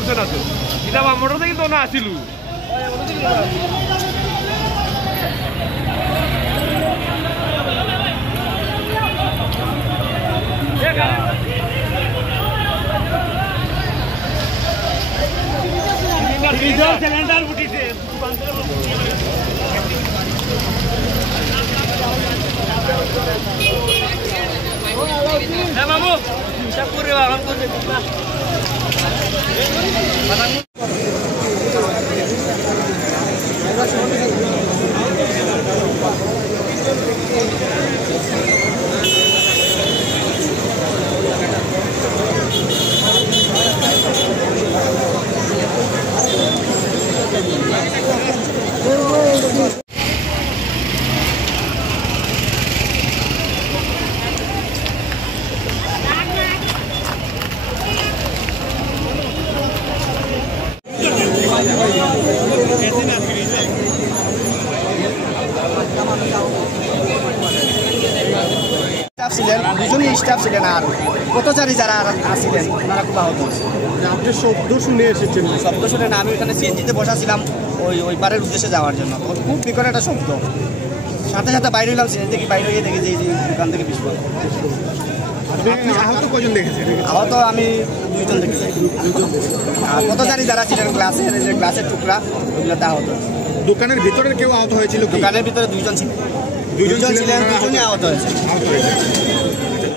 করছে না তো এটা মোটর থেকে তো না আসিল সিলিন্ডার উঠিছে বাবু হিসাব করে বাগান করবে দুজনই স্টাফ ছিলেন আর পথচারী যারা আসছিলেন ওনারা খুব আহত হয়েছে। আপনি শব্দ শুনে এসেছেন? শব্দ শুনে না, আমি ওখানে সিএনজিতে বসাছিলাম ওই পারের উদ্দেশ্যে যাওয়ার জন্য। তো খুব বিকট একটা শব্দ, সাথে সাথে বাইরে হইলাম, সিএনজি থেকে বাইরে হয়ে দেখি যে দোকান থেকে বিস্ফোরণ। আপনি আহত কজন দেখেছেন? আহত আমি দুইজন দেখেছি। আর পথচারী যারা ছিলেন গ্লাসের টুকরা ওইগুলোতে আহত হয়েছে। দোকানের ভিতরে কেউ আহত হয়েছিল? দোকানের ভিতরে দুইজন ছিলেন, দুইজনই আহত হয়েছে।